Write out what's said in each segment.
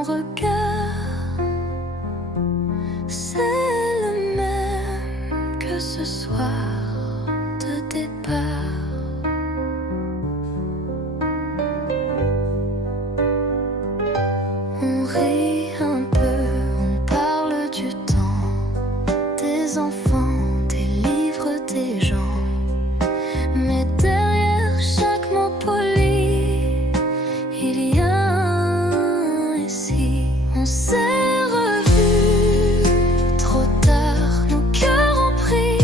ton regard, c'est le même que ce soir de départ. On rit un peu, on parle du temps, des enfants, des livres, des gens. Mais derrière chaque mot poli, il y a un récit. On s'est revus trop tard, nos cœurs ont pris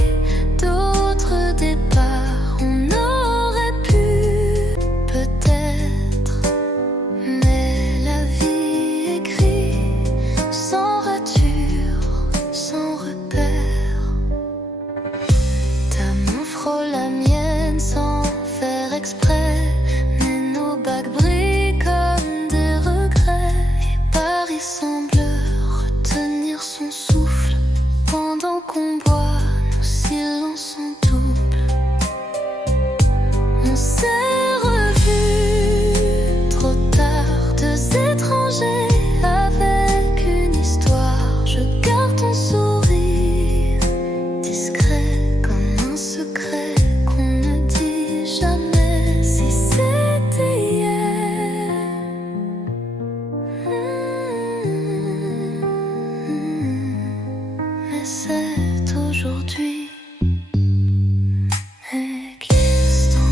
d'autres départs. On aurait pu, peut-être, mais la vie écrit sans rature, sans repère. Ta main frôle la mienne sans faire exprès, mais nos bagues brillent comme des regrets. Et Paris semble retenir son souffle pendant qu'on boit, nos silences en double. On s'est revus trop tard, deux étrangers avec une histoire. Je garde ton sourire discret comme un secret qu'on ne dit jamais. Si c'était hier, mais c'est aujourd'hui. Existant.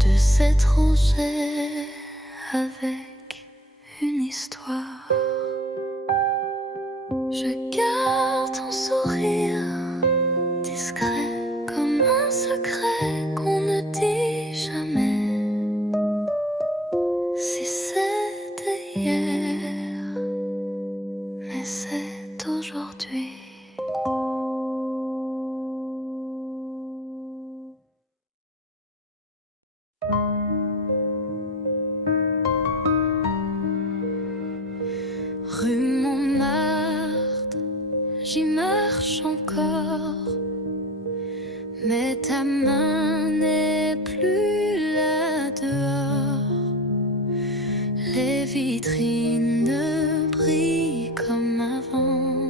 Deux étrangers avec une histoire. Je garde ton sourire discret comme un secret qu'on ne dit jamais. Si c'était hier, mais c'est aujourd'hui. Rue Montmartre, j'y marche encore, mais ta main n'est plus là dehors. Les vitrines ne brillent comme avant,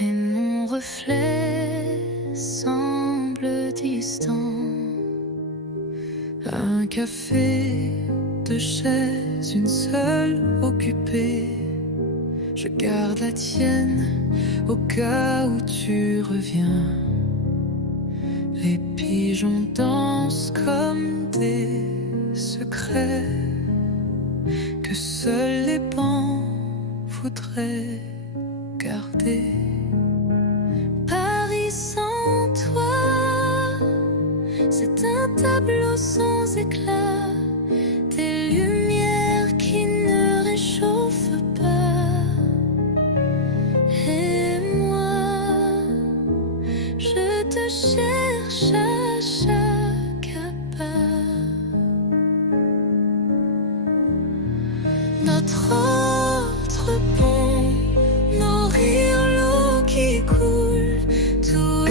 mais mon reflet semble distant. Un café, deux chaises, une seule occupée. Je garde la tienne au cas où tu reviens. Les pigeons dansent comme des secrets que seuls les bancs voudraient garder. Paris sans toi, c'est un tableau sans éclat, des lumières qui ne réchauffent pas. Et moi, je te cherche à chaque pas. Notre autre pont, nos rires, l'eau qui coule, tout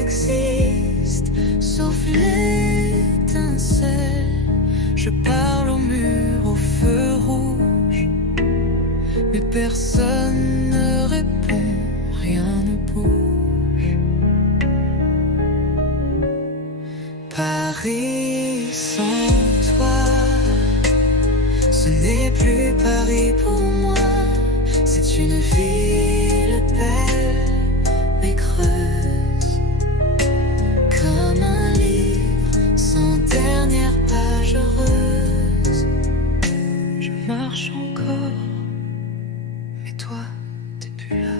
existe sauf l'étincelle. Je parle au mur, au feu rouge, mais personne ne répond, rien ne bouge. Paris sans toi, ce n'est plus Paris pour moi. C'est une ville belle mais creuse, comme un livre sans dernière page heureuse. Je marche encore, mais toi, t'es plus là.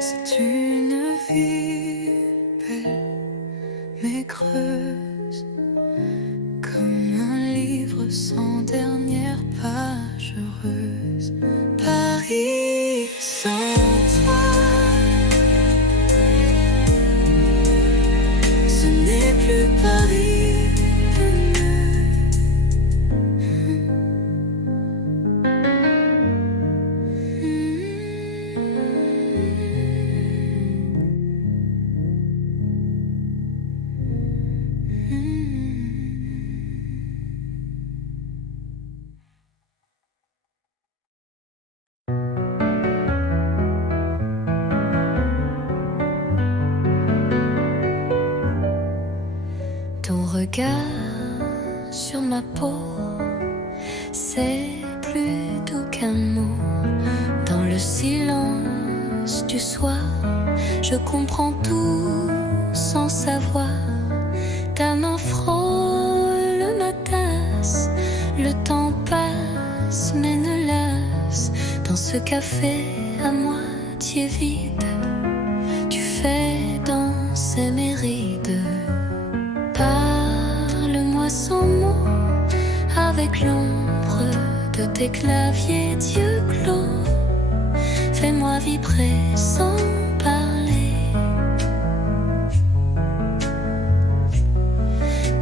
C'est une vie belle mais creuse, comme un livre sans dernière page heureuse. Paris sans regard sur ma peau, c'est plus doux qu'un mot. Dans le silence du soir, je comprends tout sans savoir. Ta main frôle ma tasse, le temps passe mais ne lasse. Dans ce café à moitié vide, tu fais danser mes rides. Parle-moi sans mots, avec l'ombre de tes claviers d'yeux clos. Fais-moi vibrer sans parler,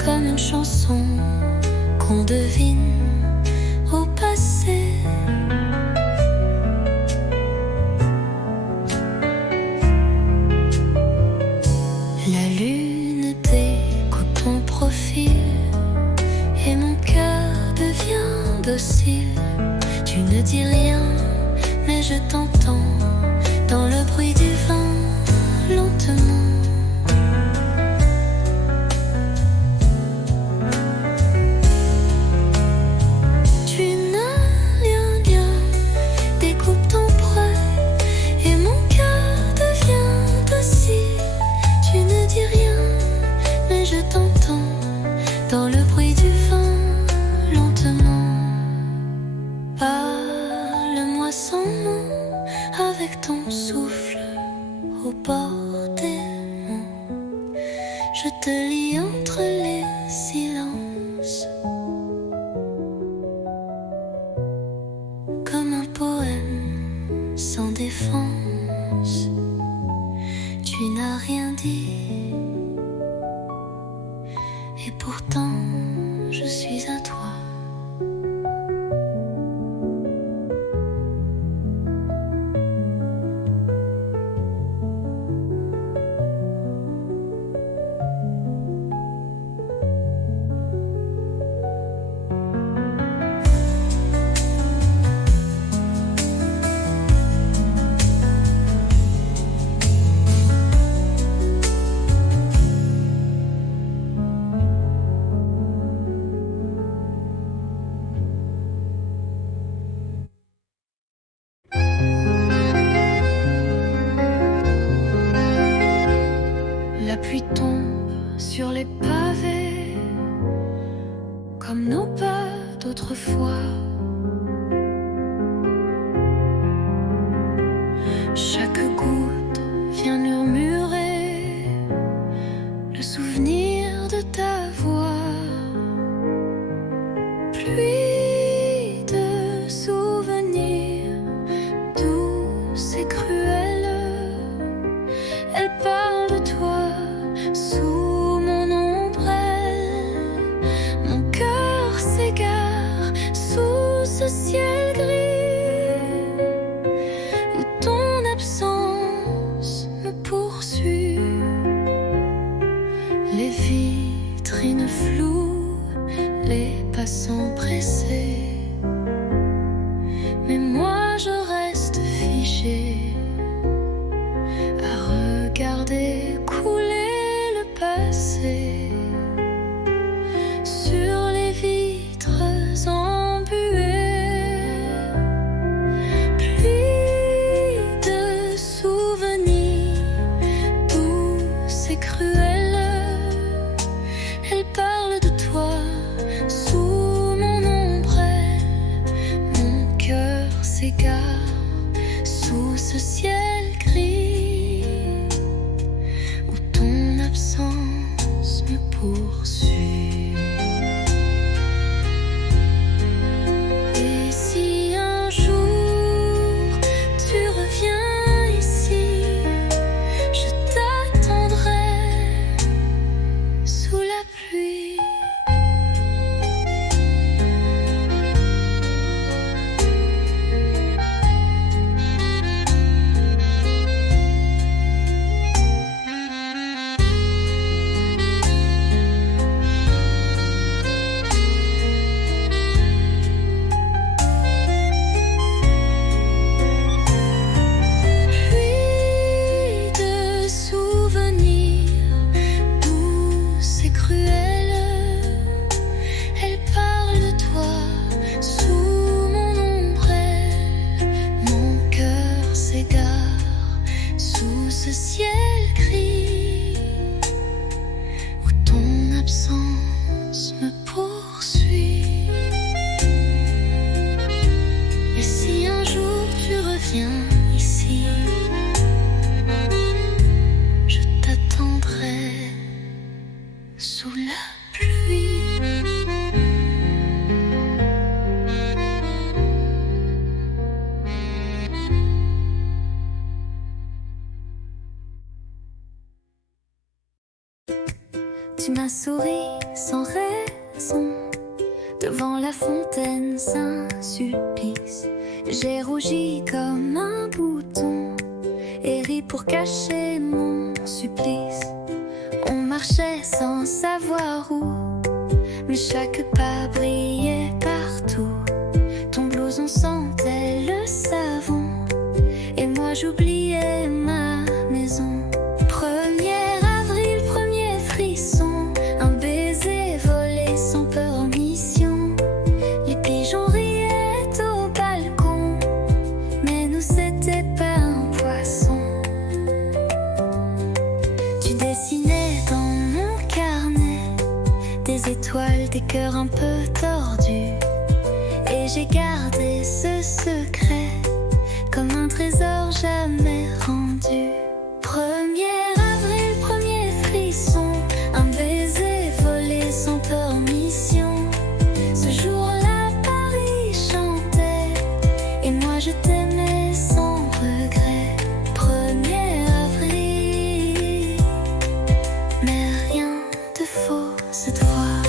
comme une chanson qu'on devine au passé. La lune découpe ton profil et mon cœur devient docile. Tu ne dis rien, mais je t'entends dans le bruit du vent, lentement. Tu n'as rien, découpe ton bras et mon cœur devient docile. Tu ne dis rien, mais je t'entends dans le bruit du vent, lentement. Parle-moi sans mots, avec ton souffle au bord des mots. Je te lis entre les silences, comme un poème sans défense. Tu n'as rien dit, et pourtant je suis à toi. La pluie tombe sur les pavés, comme nos pas d'autrefois. Chaque goutte vient murmurer le souvenir de ta voix. Pluie de souvenirs douce et cruelle, elle parle de toi sous mon ombrelle. Mon cœur s'égare sous ce ciel gris où ton absence me poursuit. Les vitrines floues, les passants pressés, mais moi je reste figée à regarder couler le passé sur les vitres embuées. Pluie de souvenirs douce et cruelle, elle parle de toi sous mon ombrelle. Mon cœur s'égare sous ce ciel gris où ton absence me poursuit. Et si un jour tu reviens ici, je t'attendrai sous la pluie. viens ici. Je t'attendrai sous la pluie. Tu m'as souri sans raison devant la fontaine, un supplice. J'ai rougi comme un bouton et ri pour cacher mon supplice. On marchait sans savoir où, mais chaque pas brillait partout. Ton blouson sentait le savon et moi j'oubliais ma maison. 1er avril, premier frisson, un baiser volé sans permission. Les pigeons riaient au balcon, mais nous c'était pas un poisson. Tu dessinais dans mon carnet des étoiles, des cœurs un peu tordus, et j'ai gardé ce secret comme un trésor jamais rendu. 1er avril, premier frisson, un baiser volé sans permission. Ce jour-là, Paris chantait et moi je t'aimais sans regret. 1er avril, mais rien de faux cette fois.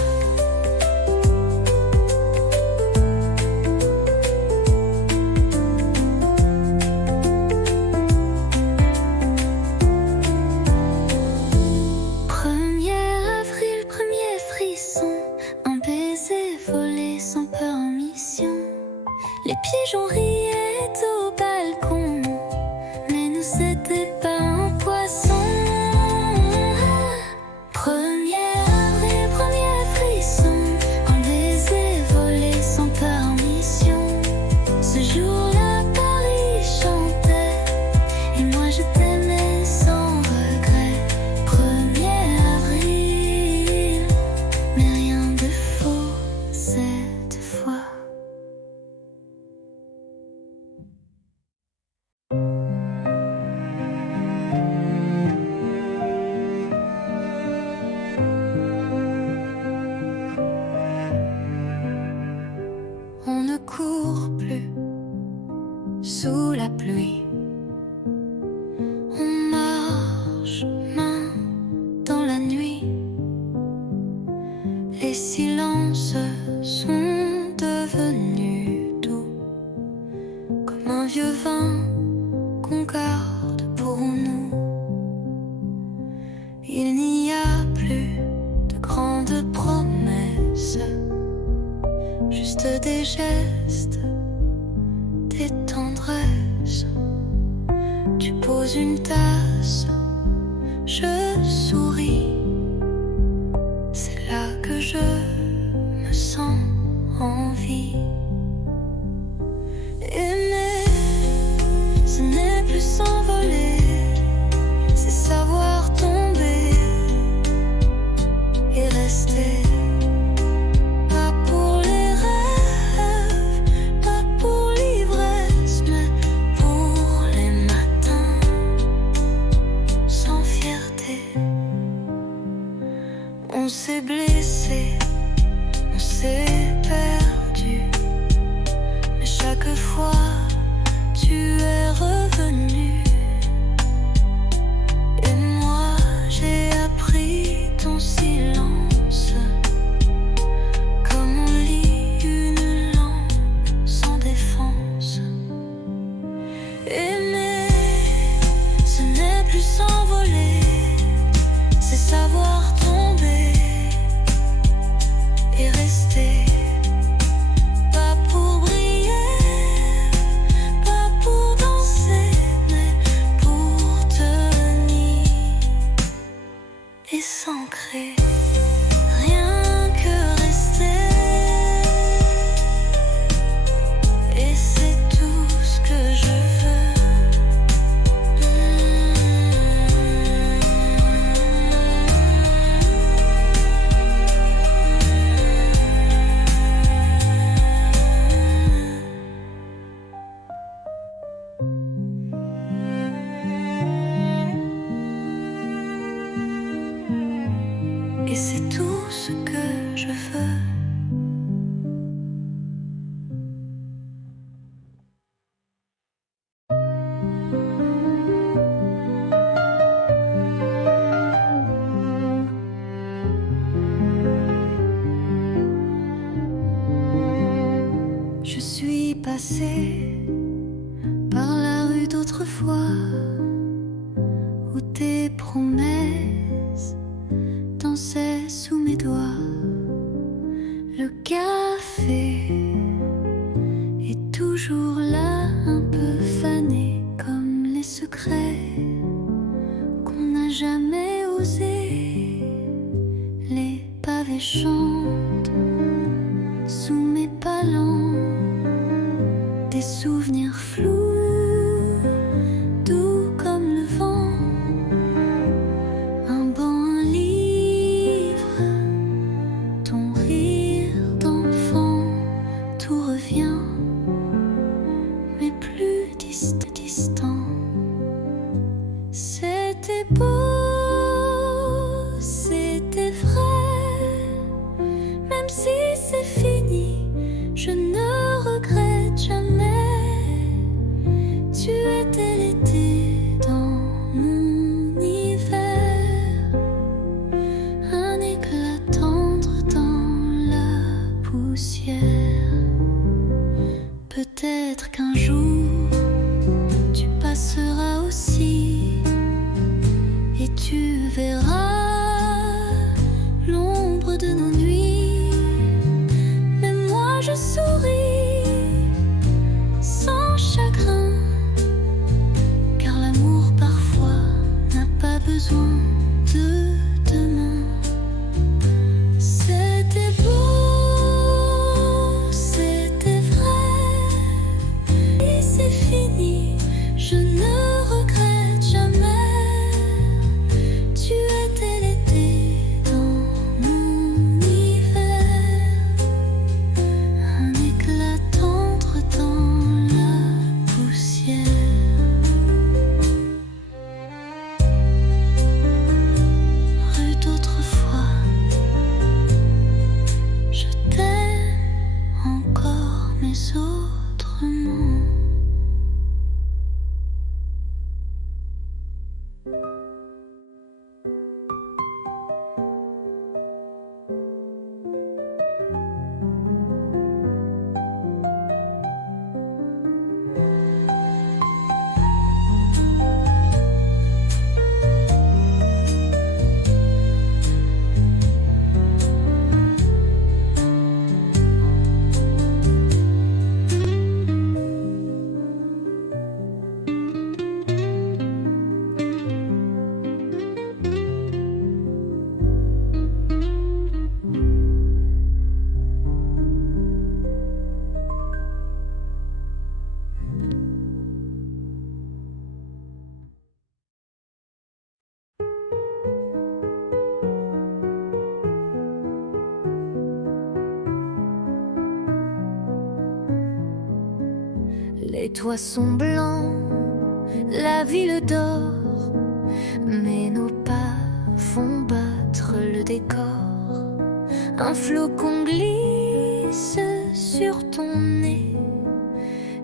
Les pigeons riaient au balcon, mais nous c'était pas un poisson. 1er avril, premier frisson, un baiser volé sans permission. Ce jour-là, Paris chantait et moi je t'aimais sans regret. 1er avril, mais rien de faux cette fois. On ne court plus sous la pluie. On marche main dans la nuit. Les silences sont devenus doux, comme un vieux vin qu'on garde pour nous. Il n'y a plus de grandes promesses, juste des gestes, des tendresses. Tu poses une tasse, je souris. C'est là que je me sens en vie. Aimer, ce n'est plus s'envoler, c'est savoir tomber et rester. Pas pour les rêves, pas pour l'ivresse, mais pour les matins sans fierté. On s'est blessé, on s'est perdu, mais chaque fois tu es revenu suis passée par la rue d'autrefois où tes promesses dansaient sous mes doigts. Le café est toujours là, un peu fané comme les secrets qu'on n'a jamais osé. Les pavés chantent sous mes palans, des souvenirs flous, doux comme le vent. Un banc, un livre, ton rire d'enfant, tout revient, mais plus distant. C'était beau, c'était vrai, même si c'est fini, je ne regrette jamais. Tu étais l'été dans mon hiver, un éclat tendre dans la poussière. Peut-être qu'un jour tu passeras aussi et tu verras l'ombre de nos nuits. Mais moi je souris sans chagrin, car l'amour parfois n'a pas besoin de demain. C'était beau, c'était vrai, et c'est fini, je ne regrette jamais. Tu étais l'été dans mon hiver, un éclat tendre dans la poussière. Rue d'autrefois, je t'aime encore, mais autrement. Les toits sont blancs, la ville dort, mais nos pas font battre le décor. Un flocon glisse sur ton nez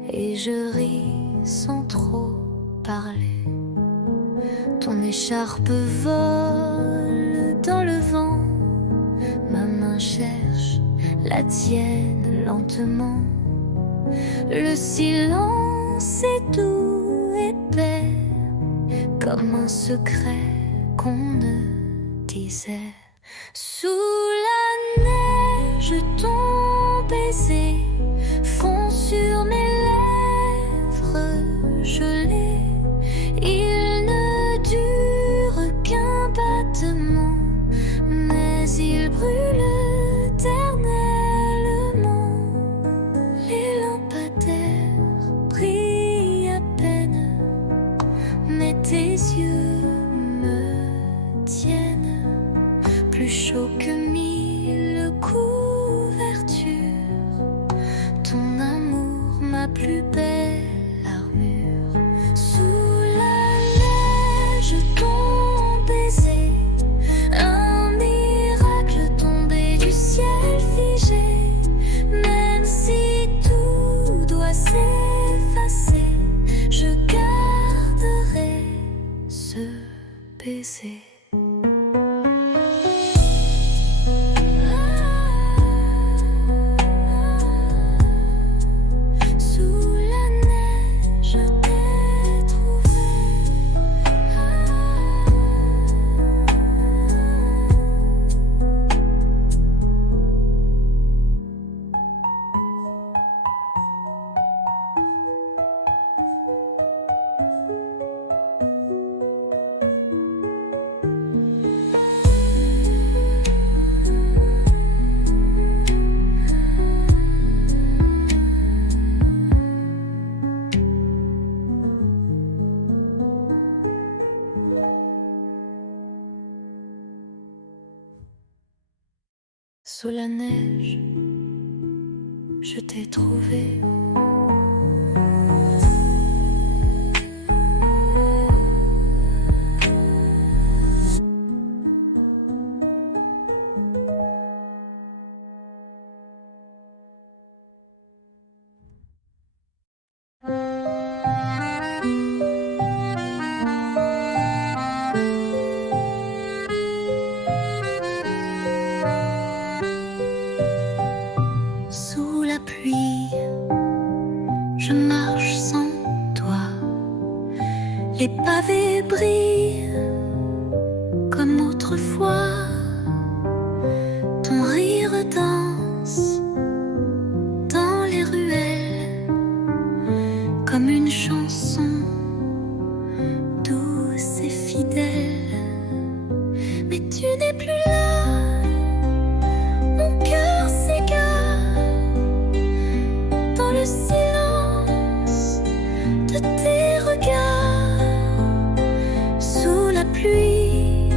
et je ris sans trop parler. Ton écharpe vole dans le vent, ma main cherche la tienne lentement. Le silence est doux, épais, comme un secret qu'on ne disait. Sous la neige, ton baiser fond sur mes lèvres gelées. Il ne dure qu'un battement, mais il brûle éternellement. Les lampadaires brillent à peine, mais tes yeux me tiennent plus chaud que 1000 couvertures. Ton amour, ma plus belle armure. Sous la neige, ton baiser, un miracle tombé du ciel figé. Même si tout doit s'effacer, je garderai ce baiser. Sous la neige, je t'ai trouvé. Sous la pluie, je marche sans toi. Les pavés brillent comme autrefois. Ton rire danse dans les ruelles comme une chanson douce et fidèle. Mais tu n'es plus là, mon cœur s'égare dans le silence de tes regards. Sous la pluie,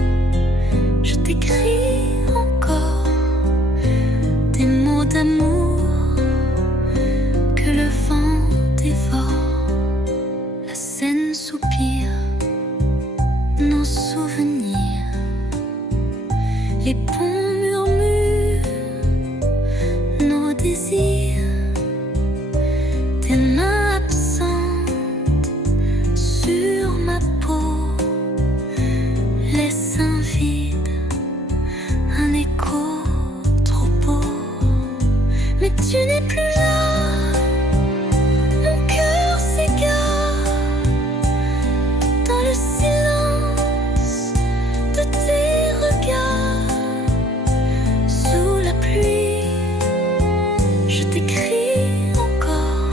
je t'écris encore des mots d'amour que le vent dévore. La Seine soupire nos souvenirs, les ponts murmurent nos désirs. Tes mains absentes sur ma peau laissent un vide, un écho trop beau. Mais tu n'es plus là, mon cœur s'égare dans le silence de tes regards. Sous la pluie, je t'écris encore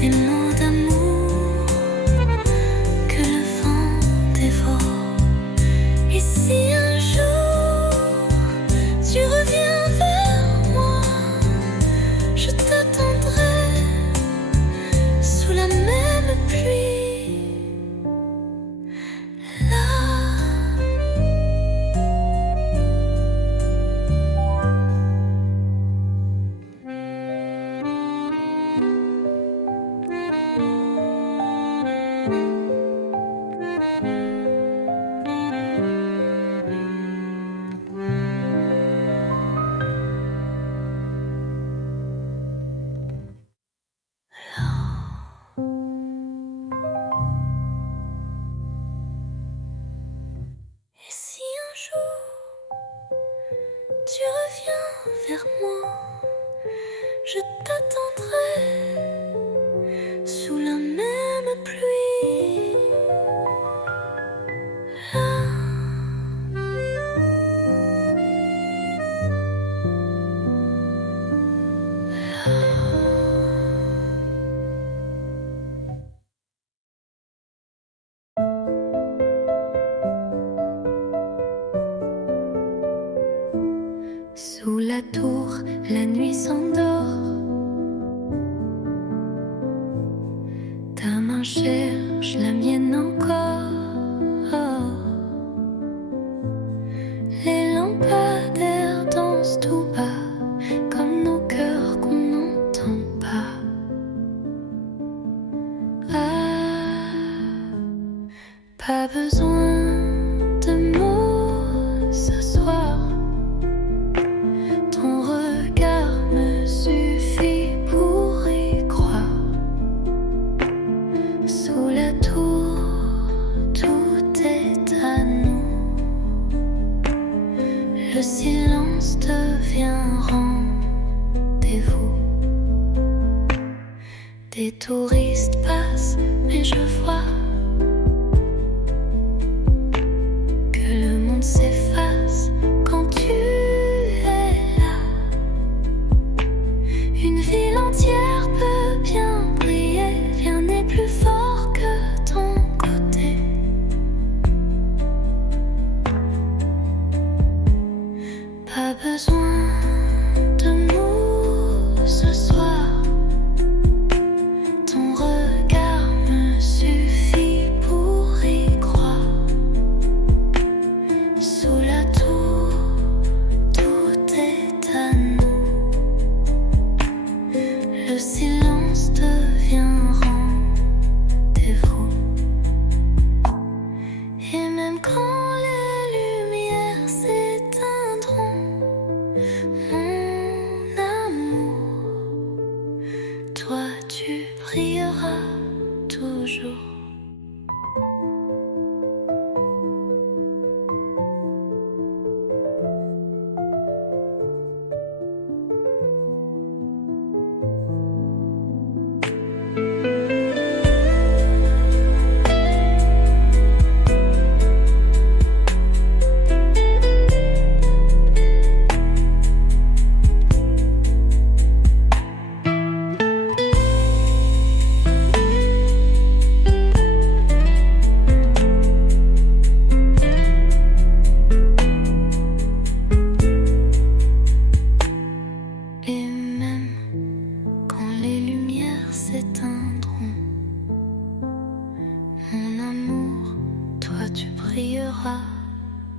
des mots d'amour que le vent dévore. Et si un jour tu reviens vers moi, je t'attendrai sous la même pluie. Là. Et si un jour tu reviens vers moi, je t'attendrai sous la même pluie. Là. Sous la tour, la nuit s'endort. Ta main cherche la mienne encore. Les lampadaires dansent tout bas, comme nos cœurs qu'on n'entend pas. Ah, pas besoin de mots ce soir. Ton regard me suffit pour y croire. Sous la tour, tout est à nous. Le silence devient rendez-vous. Des touristes passent, mais je vois que le monde s'efface quand tu es là. Une ville entière peut bien briller, rien n'est plus fort que ton côté. Pas besoin de mots ce soir. Ton regard me suffit. silence devient rendez-vous. Et même quand les lumières s'éteindront, mon amour, toi tu brilleras toujours. Et même quand les lumières s'éteindront, mon amour, toi tu brilleras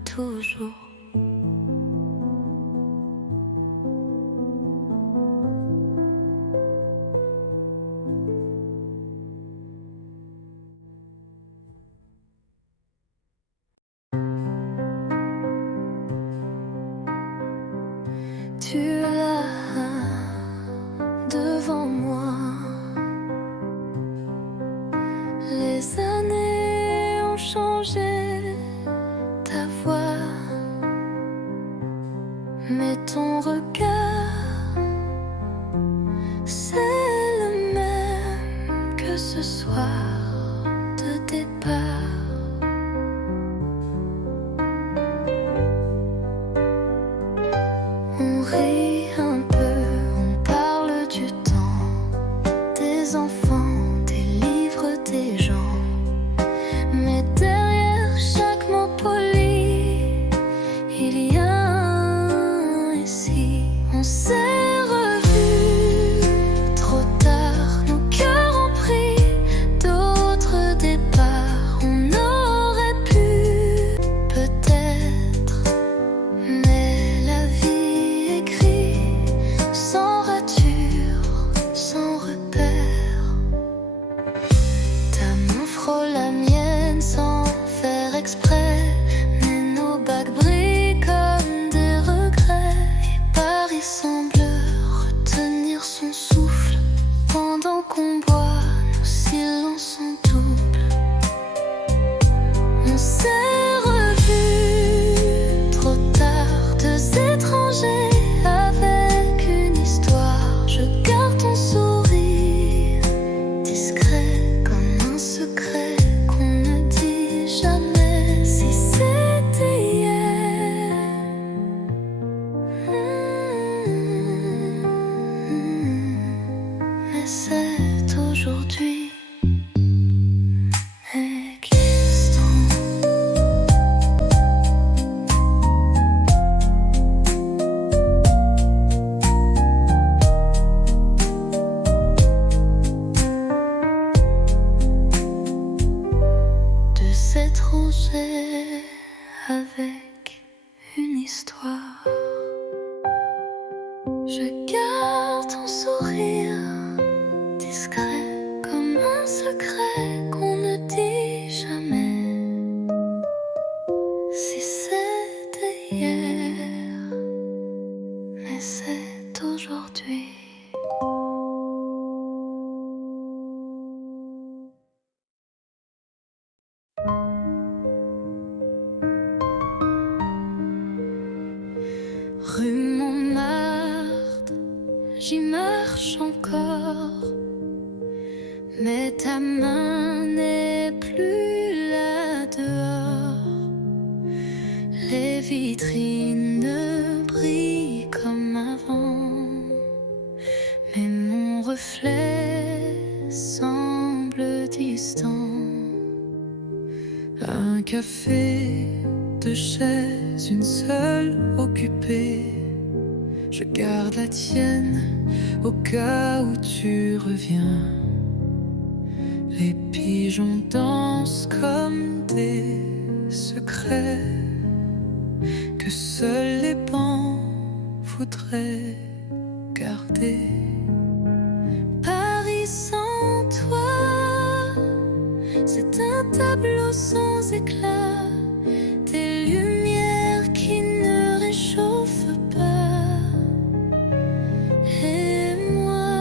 toujours. Tu es là devant moi. Les années ont changé ta voix, mais ton regard, c'est le même que ce soir de départ. On rit un peu, on parle du temps, des enfants, des livres, des gens. Mais derrière chaque mot poli, il y a un récit. On s'est revus trop tard, nos cœurs ont pris d'autres départs. On aurait pu peut-être, mais la vie écrit sans rature, sans repère. Ta main frôle la mienne sans faire exprès, mais nos bagues brillent comme des regrets. Et Paris semble retenir son souffle pendant qu'on boit, nos silences en double. On s'est revus trop tard, deux étrangers avec une histoire. Je garde ton sourire discret comme un secret qu'on ne dit jamais. Si c'était hier, mais c'est aujourd'hui existant. De cette rosée avec une histoire, je garde ton sourire discret comme un secret qu'on ne dit jamais. Si c'était hier, mais c'est aujourd'hui. Rue Montmartre, j'y marche encore, mais ta main n'est plus là dehors. Les vitrines brillent comme avant, mais mon reflet semble distant. Un café, deux chaises, une seule occupée. Je garde la tienne au cas où tu reviens. Les pigeons dansent comme des secrets que seuls les bancs voudraient garder. tableaux sans éclat, des lumières qui ne réchauffent pas. Et moi,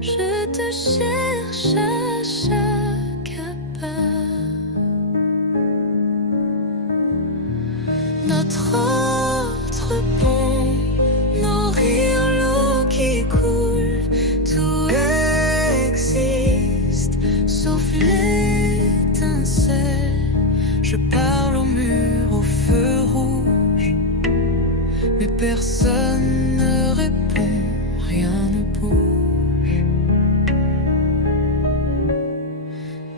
je te cherche à chaque pas. Notre autre pont nourrit l'eau qui coule, tout existe sauf l'étincelle. Je parle au mur, au feu rouge, mais personne ne répond, rien ne bouge.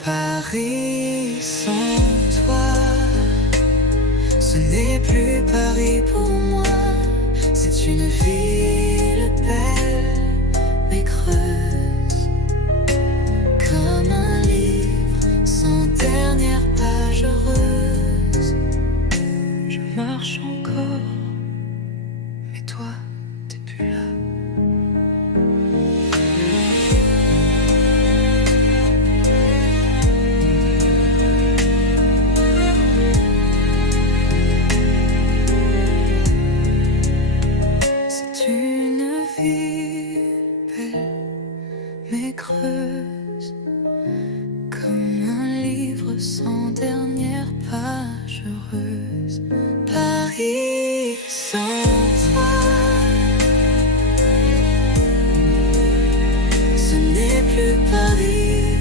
Paris sans toi, ce n'est plus Paris pour moi. C'est une ville belle mais creuse, comme un livre sans dernière page heureuse. Je marche encore, mais toi, t'es plus là. C'est une ville belle mais creuse, comme un livre sans dernière page heureuse. Paris sans toi, ce n'est plus Paris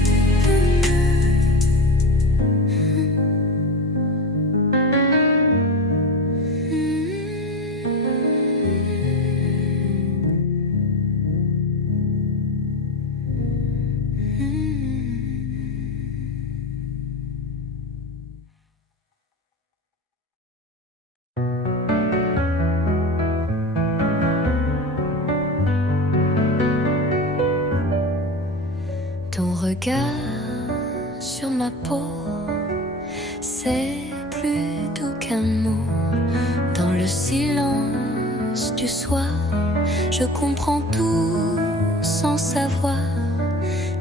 pour ton regard sur ma peau, c'est plus doux qu'un mot. Dans le silence du soir, je comprends tout sans savoir.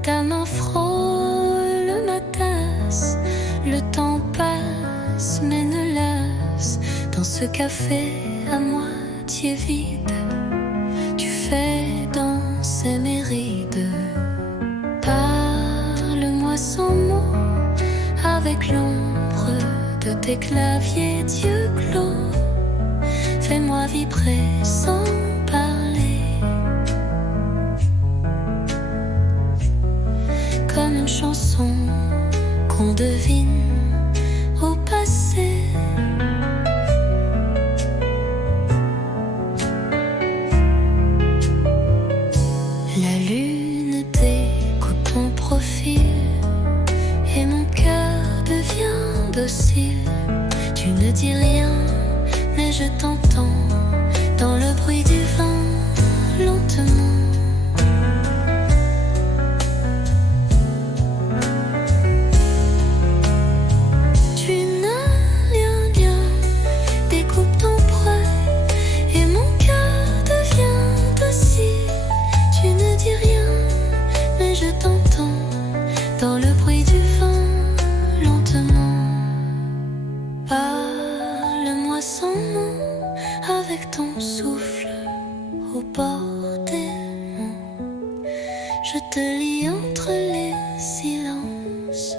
Ta main frôle ma tasse, le temps passe mais ne lasse. Dans ce café à moitié vide, tu fais danser mes rides. Parle-moi sans mots, avec l'ombre de tes claviers d'yeux clos. Fais-moi vibrer sans parler, comme une chanson qu'on devine au passé. La lune découpe ton profil et mon cœur devient docile. Tu ne dis rien, mais je t'entends dans le bruit du vent, lentement. Tu n'as rien, découpe ton poids et mon cœur devient docile. Tu ne dis rien, mais je t'entends dans le bruit du vent, lentement. Parle-moi sans mots, avec ton souffle au bord des monts. Je te lis entre les silences,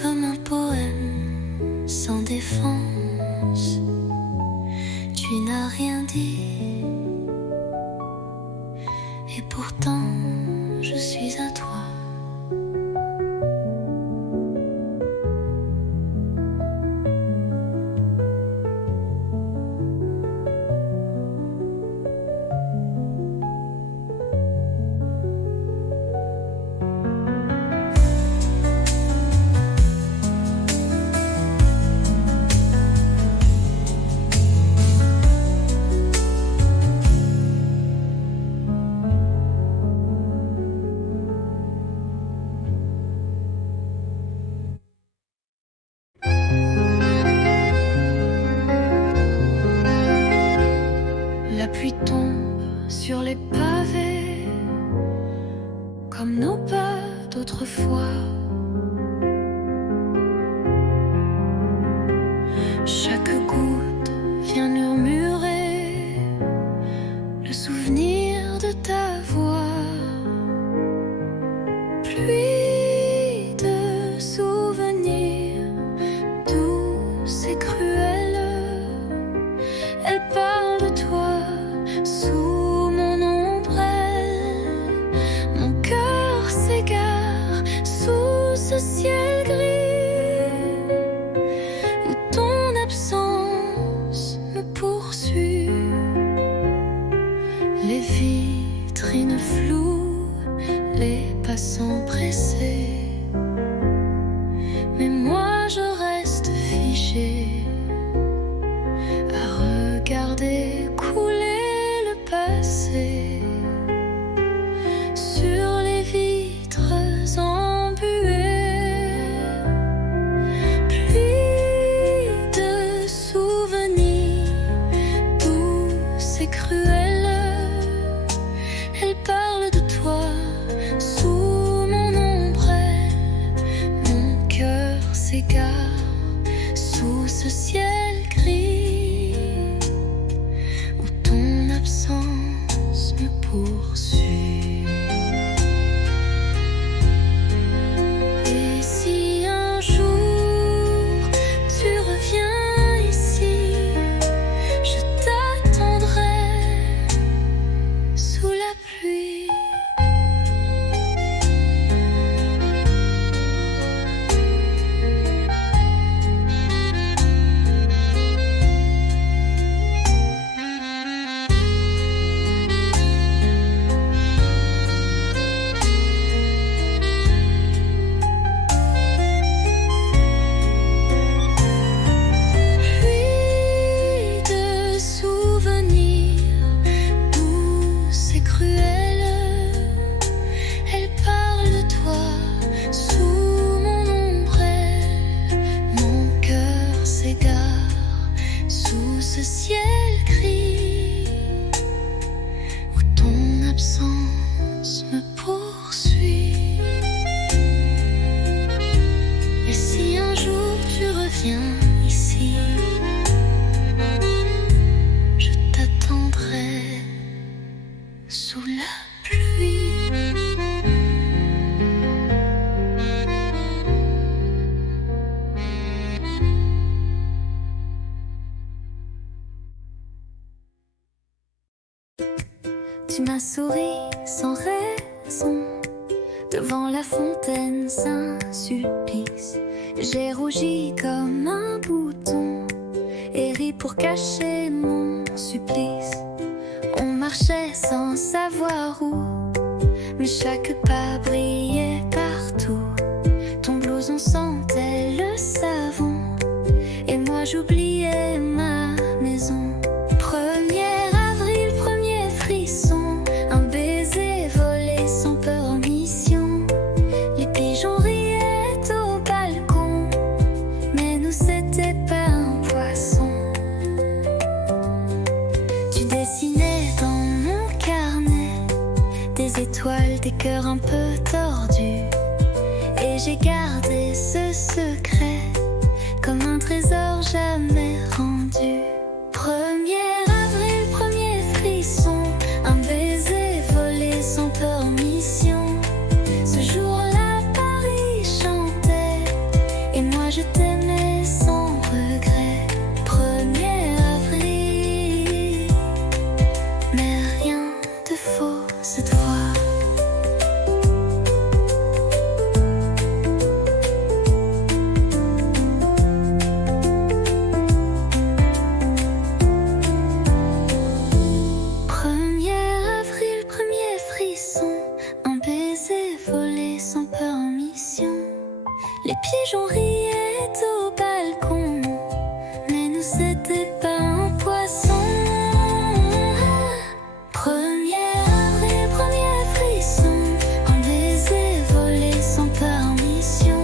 comme un poème sans défense. Tu n'as rien dit, et pourtant je suis à toi. La pluie tombe sur les pavés comme nos pas d'autrefois. Chaque goutte vient murmurer le souvenir de ta voix. Pluie de souvenirs douce et cruelle, elle parle de toi sous mon ombrelle. Mon cœur s'égare sous ce ciel gris où ton absence me poursuit. Les vitrines floues, les passants pressés, mais moi je reste figée à regarder couler le passé sur les vitres embuées. Pluie de souvenirs douce et cruelle, elle parle de toi sous mon ombrelle. Mon cœur s'égare sous ce ciel gris où ton absence me poursuit. Et si un jour tu reviens ici, je t'attendrai sous la pluie. Pluie de souvenirs douce et cruelle, elle parle de toi sous mon ombrelle. Mon cœur s'égare sous ce ciel gris où ton absence me poursuit. Et si un jour tu reviens ici, je t'attendrai sous la pluie. Tu m'as souri sans raison devant la fontaine Saint-Sulpice. J'ai rougi comme un bouton et ri pour cacher mon supplice. On marchait sans savoir où, mais chaque pas brillait partout. Ton blouson sentait le savon et moi j'oubliais ma maison. 1er avril, premier frisson, un baiser volé sans permission. Les pigeons riaient au balcon, mais nous c'était pas un poisson. Tu dessinais dans mon carnet des étoiles, des cœurs un peu tordus, et j'ai gardé ce secret comme un trésor jamais rendu. 1er avril, premier frisson, un baiser volé sans permission. Ce jour-là, Paris chantait et moi je t'aimais sans regret. 1er avril, mais rien de faux cette fois. Les pigeons riaient au balcon, mais nous c'était pas un poisson. 1er avril, premier frisson, un baiser volé sans permission.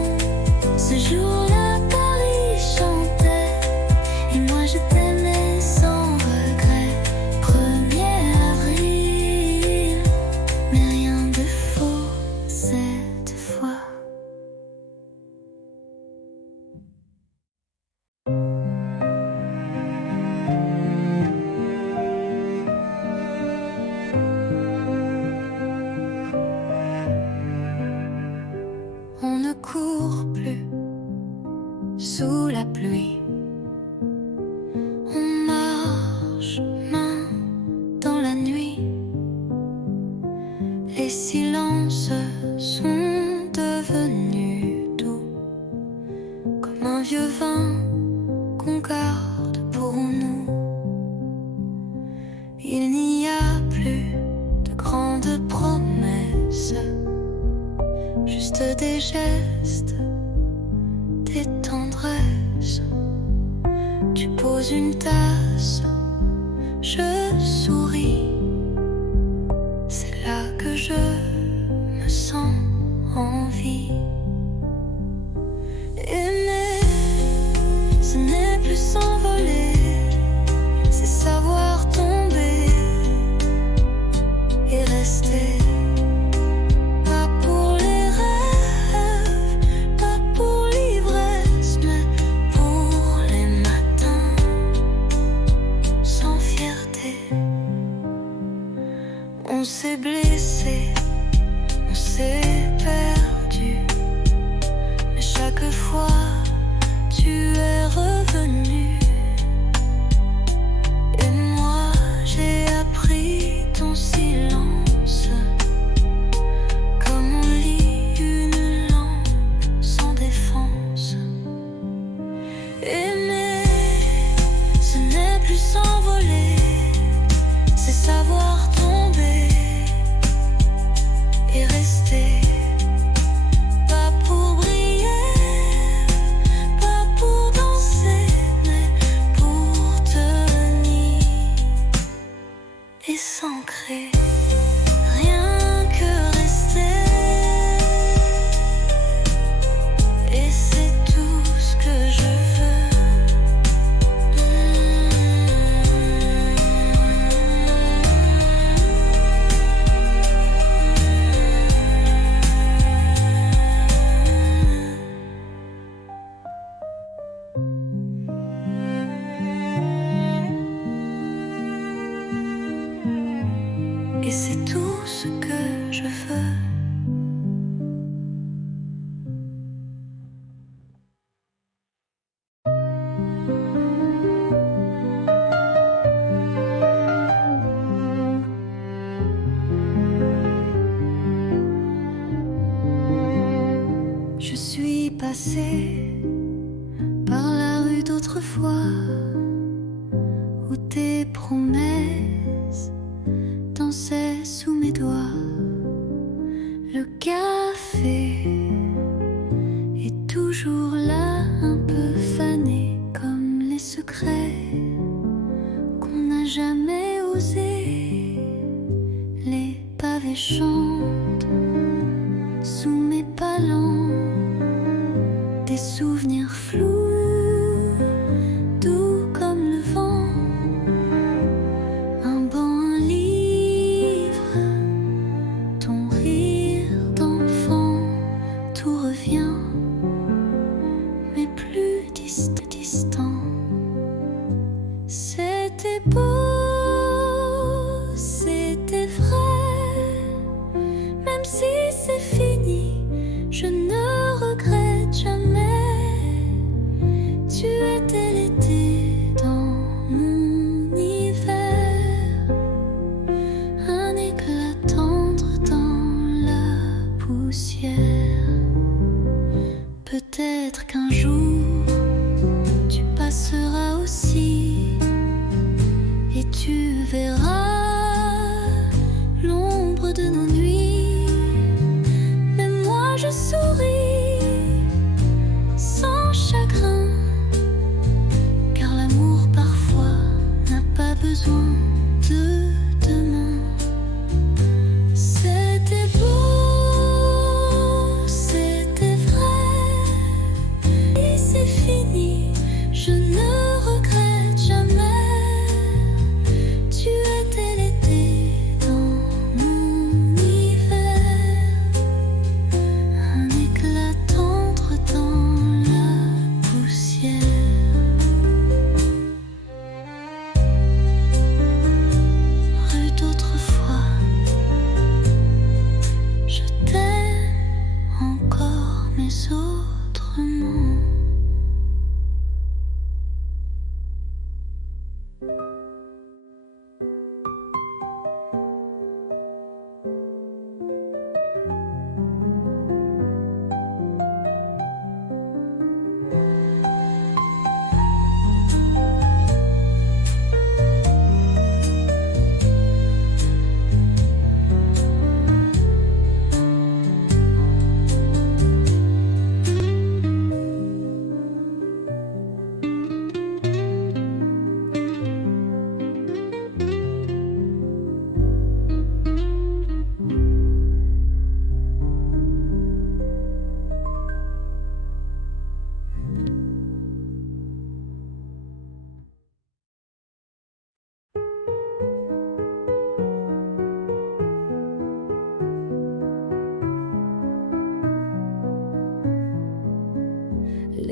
Ce jour-là, Paris chantait et moi je t'aimais sans regret. 1er avril, mais rien de faux. Les silences sont devenus doux, comme un vieux vin qu'on garde pour nous. Il n'y a plus de grandes promesses, juste des gestes, des tendresses. Tu poses une tasse, je souris. C'est là que je me sens en vie. Aimer, ce n'est plus s'envoler, c'est savoir tomber et rester. Pas pour les rêves, pas pour l'ivresse, mais pour les matins sans fierté. On s'est blessé, on s'est perdu, mais chaque fois tu es revenu. Et moi j'ai appris ton silence, comme on lit une lampe sans défense. Aimer, ce n'est plus s'envoler, c'est savoir tomber et rester. Pas pour briller, pas pour danser, mais pour tenir et s'ancrer. Rien que rester, et c'est tout ce que je veux. Et c'est tout ce que je veux. Je suis passée par la rue d'autrefois, où tes promesses dansaient sous mes doigts. Le café est toujours là, un peu fané, comme les secrets qu'on n'a jamais osé. Les pavés chantent sous mes palans, des souvenirs flous, doux comme le vent. Un banc, un livre, ton rire d'enfant, tout revient, mais plus distant. C'était beau, c'était vrai, mais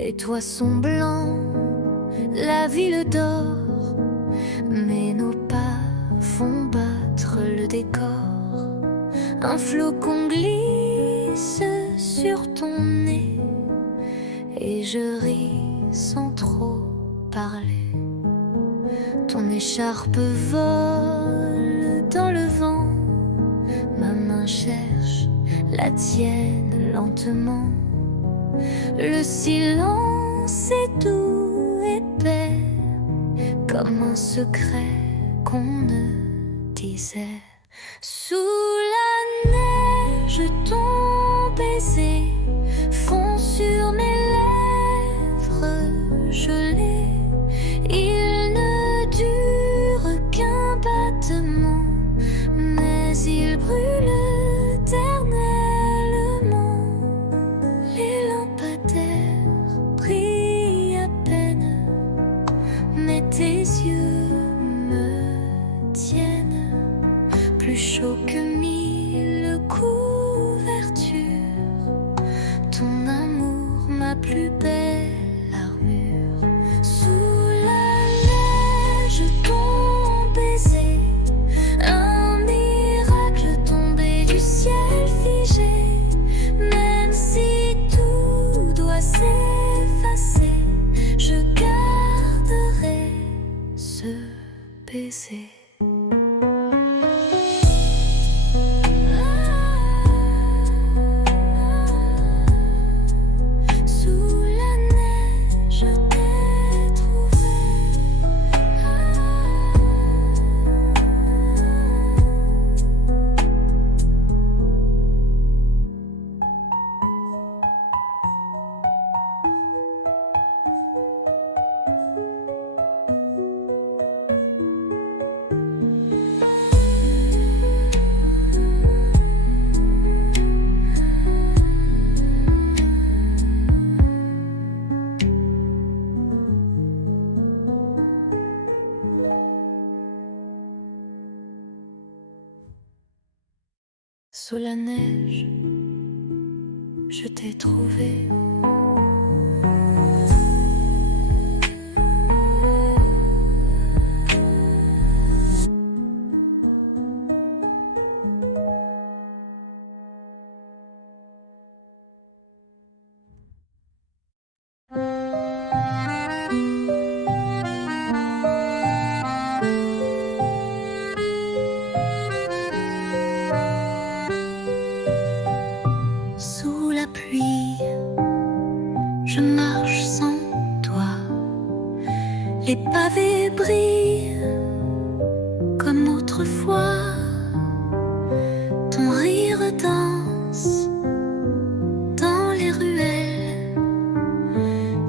Les toits sont blancs, la ville dort, mais nos pas font battre le décor. Un flocon glisse sur ton nez et je ris sans trop parler. Ton écharpe vole dans le vent, ma main cherche la tienne lentement. Le silence est doux, épais, comme un secret qu'on ne disait. Sous la neige, ton baiser fond sur mes lèvres gelées. Il ne dure qu'un battement, mais il brûle éternellement. Les lampadaires brillent à peine, mais tes yeux me tiennent plus chaud que 1000 couvertures. Ton amour, ma plus belle armure. Sous la neige, ton baiser, un miracle tombé du ciel figé. Même si tout doit s'effacer, je garderai ce baiser. Sous la neige, je t'ai trouvé. Sous la pluie, je marche sans toi. Les pavés brillent comme autrefois. Ton rire danse dans les ruelles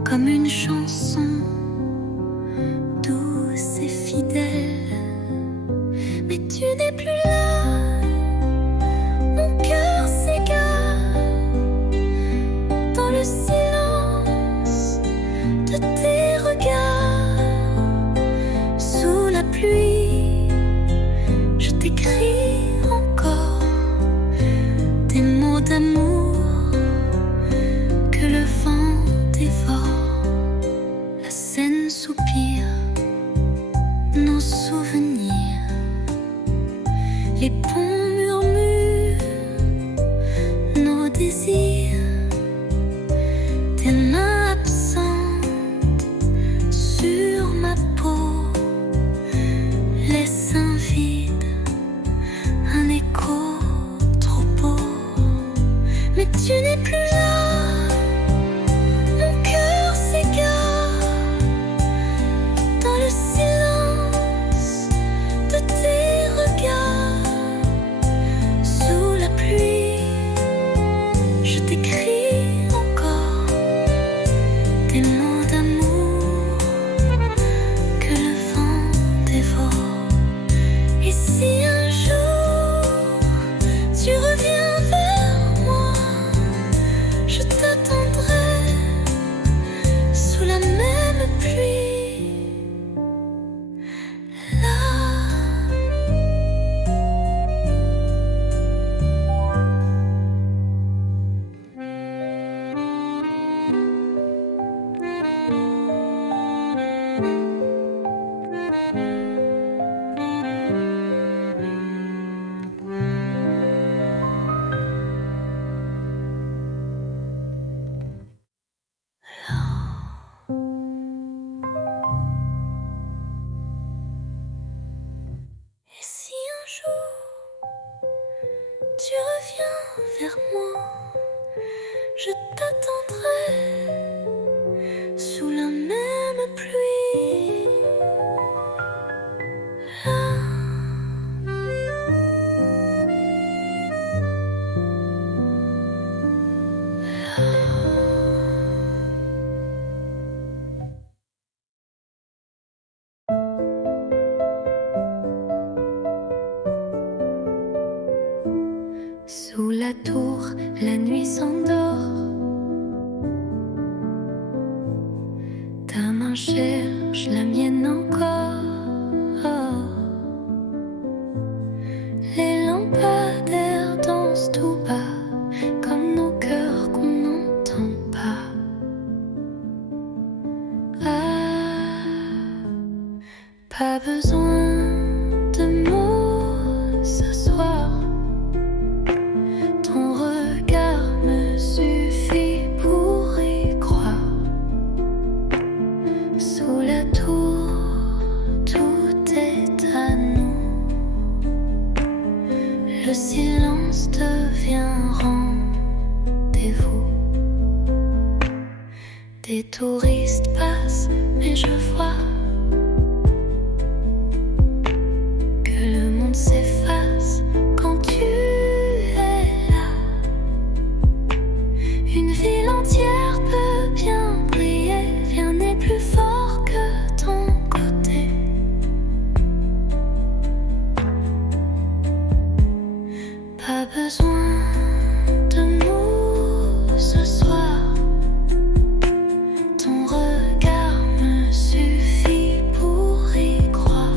comme une chanson douce et fidèle. Mais tu n'es plus là, mon cœur s'égare dans le silence de tes regards. Sous la pluie, je t'écris encore des mots d'amour que le vent dévore. La Seine soupire nos souvenirs, les ponts murmurent nos désirs. Tes mains absentes sur ma peau laissent un vide, un écho trop beau. Mais tu n'es plus là, mon cœur s'égare dans le silence de tes regards. Sous la pluie, je t'écris encore des mots d'amour que le vent dévore. Et si un jour tu reviens vers moi, vers moi. Je t'attendrai sous la même pluie. Sous la tour, la nuit s'endort. Ta main cherche la mienne encore. Les lampadaires dansent tout bas, comme nos cœurs qu'on n'entend pas. Pas besoin de mots ce soir. Ton regard me suffit pour y croire. Sous la tour, tout est à nous. Le silence devient rendez-vous. Des touristes passent, mais je vois que le monde s'efface quand tu es là. Une ville entière peut bien briller, rien n'est plus fort que ton côté. Pas besoin de mots ce soir. Ton regard me suffit pour y croire.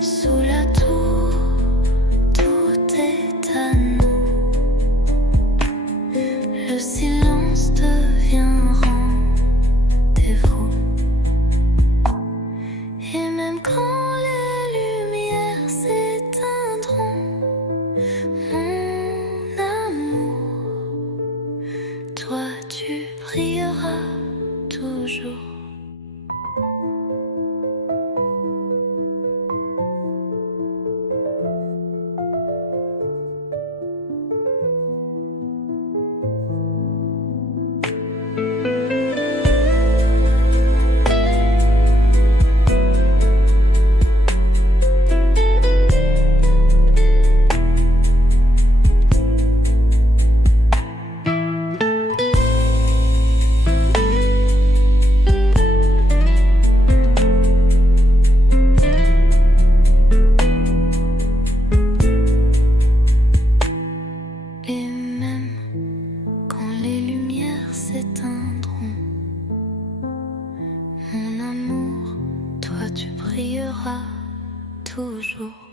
Sous la tour, tout est à nous. Le silence devient rendez-vous. Et même quand les lumières s'éteindront, mon amour, toi tu brilleras toujours. Et même quand les lumières s'éteindront, mon amour, toi tu brilleras toujours.